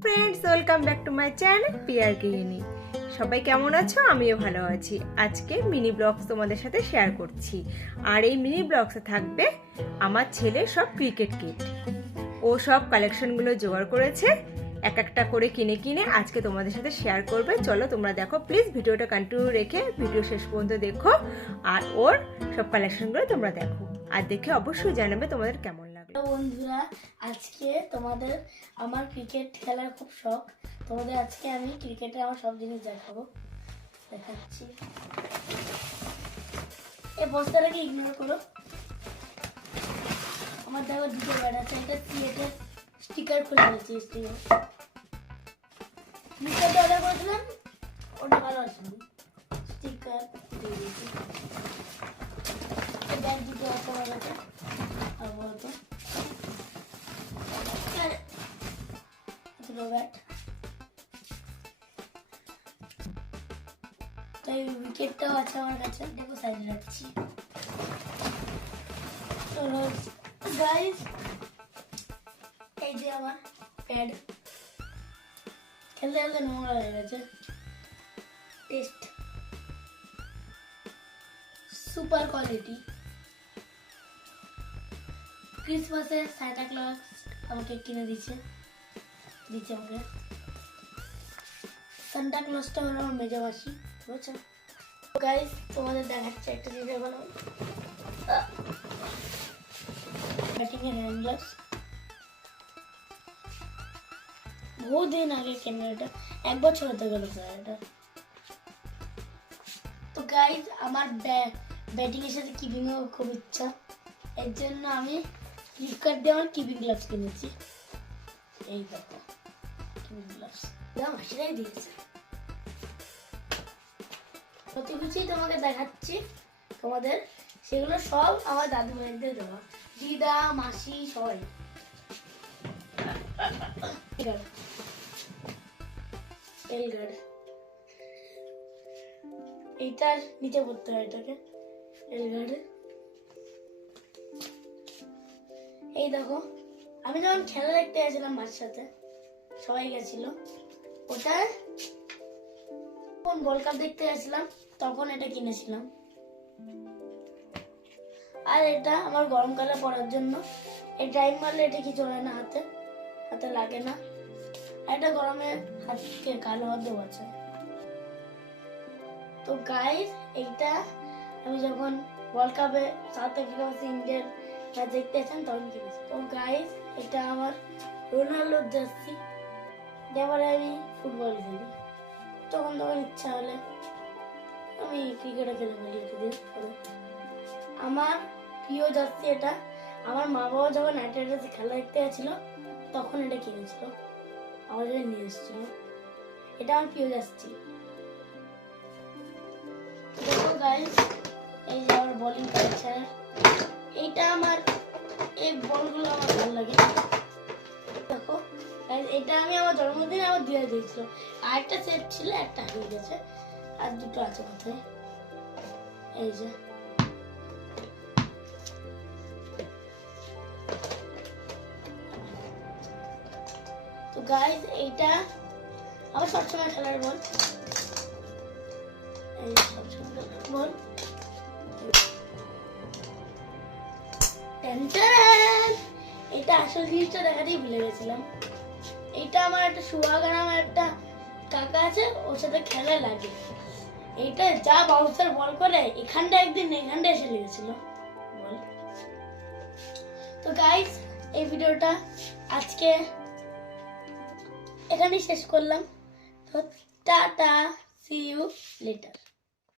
Friends welcome back to my channel peer গৃহিণী সবাই কেমন আছো? আমিও ভালো আছি। আজকে মিনি ব্লগস তোমাদের সাথে শেয়ার করছি। আর এই মিনি ব্লগসে থাকবে আমার ছেলে সব ক্রিকেট কিট ও সব কালেকশনগুলো জোগাড় করেছে। এক একটা করে কিনে কিনে আজকে তোমাদের সাথে শেয়ার করবে। চলো তোমরা দেখো প্লিজ ভিডিওটা কন্টিনিউ রেখে ভিডিও শেষ পর্যন্ত দেখো। আর ওর সব কালেকশনগুলো তোমরা দেখো। আর দেখে অবশ্যই জানাবে তোমাদের কেমন বন্ধুরা, আজকে তোমাদের আমার ক্রিকেট খেলার খুব শখ। তোমাদের আজকে আমি ক্রিকেটে আমার সব জিনিস দেখাবো। দেখাচ্ছি। এই বস্তাটাকে ইগনোর করো? আমার দেখো দুটো ব্যাট আছে, একটা সিএটের স্টিকার খুলে ফেলেছি স্টিকার মিটারটা অর্ডার করেছিলাম? ওটা ভালো আছে। স্টিকার দিয়ে দিয়েছি। ব্যাট দুটো কাছে। আর বলতো দুটো ব্যাট তো এই উইকেটটাও আছে আমার কাছে দেখো সাইডে রাখছি তো গাইস এই যে আমার প্যাড খেলতে খেলতে নোংরা হয়ে গেছে টেস্ট সুপার কোয়ালিটি ক্রিসমাসে সান্টা ক্লজ আমাকে কিনে দিচ্ছে দিচ্ছে সান্টা হলো আমার বুঝছ তোমাদের দেখাচ্ছে একটা জিনিস ব্যাটিং এর বহুদিন আগে কেনা এটা এক বছর হতে গেল স্যার এটা। তো গাইজ আমার ব্যাটিং এর সাথে কিপিংও খুব ইচ্ছা। এর জন্য আমি ফ্লিপকার্ট দিয়ে আমার কিপিং গ্লাভস কিনেছি। এই দেখো। কিছুই তোমাকে দেখাচ্ছি, তোমাদের। সেগুলো সব আমার দাদু ভাইদের দেওয়া। দিদা, মাসি, সবাই। এলগার। এইটার নিচে পড়তে হয় এটাকে। এলগার্ডে এই দেখো, আমি যখন খেলা দেখতে গেছিলাম মার সাথে সবাই গেছিল। ওটা কোন ওয়ার্ল্ড কাপ দেখতে গেছিলাম, তখন এটা কিনেছিলাম। আর এটা আমার গরমকালে পরার জন্য। এই টাইম মারলে এটা কিছু হয় না হাতে। হাতে লাগে না। এটা গরমে হাতকে কালো হাত আছে। তো গাইস এইটা আমি যখন ওয়ার্ল্ড কাপে সাউথ আফ্রিকা ভার্সেস ইন্ডিয়ার ম্যাচ দেখতে তখন কিনেছি। তো গাইস এটা আমার রোনাল্ডোর জার্সি এবারে আমি ফুটবল খেলি। তখন তখন ইচ্ছা হলে আমি ক্রিকেটও খেলে ফেলি করে আমার প্রিয় জার্সি এটা। আমার মা বাবা যখন অ্যাটেন্ডেন্সে খেলা দেখতে গেছিল, তখন এটা কিনেছিল। আমার জন্য নিয়ে এসেছিল। এটা আমার প্রিয় জার্সি। গাইস এই যে আমার বোলিং কালচার এইটা আমার, এই বলগুলো আমার ভালো লাগে। এটা আমি আমার জন্মদিনে আমার দিয়ে দিয়েছিল। আর একটা সেট ছিল, একটা হারিয়ে গেছে। আর দুটো আছে কোথায়? এই যে। তো গাইজ এইটা আমার সবসময় খেলার বল! এটা আসল জিনিসটা দেখাতেই ভুলে গেছিলাম। এইটা আমার একটা সুহাগা নামের একটা কাকা আছে, ওর সাথে খেলা লাগে। এইটা যা বাউন্সার বল করে এখানটা একদিন এখানটা এসে লেগেছিল। বল। তো গাইস এই ভিডিওটা আজকে এখানেই শেষ করলাম। তো টাটা সি ইউ লেটার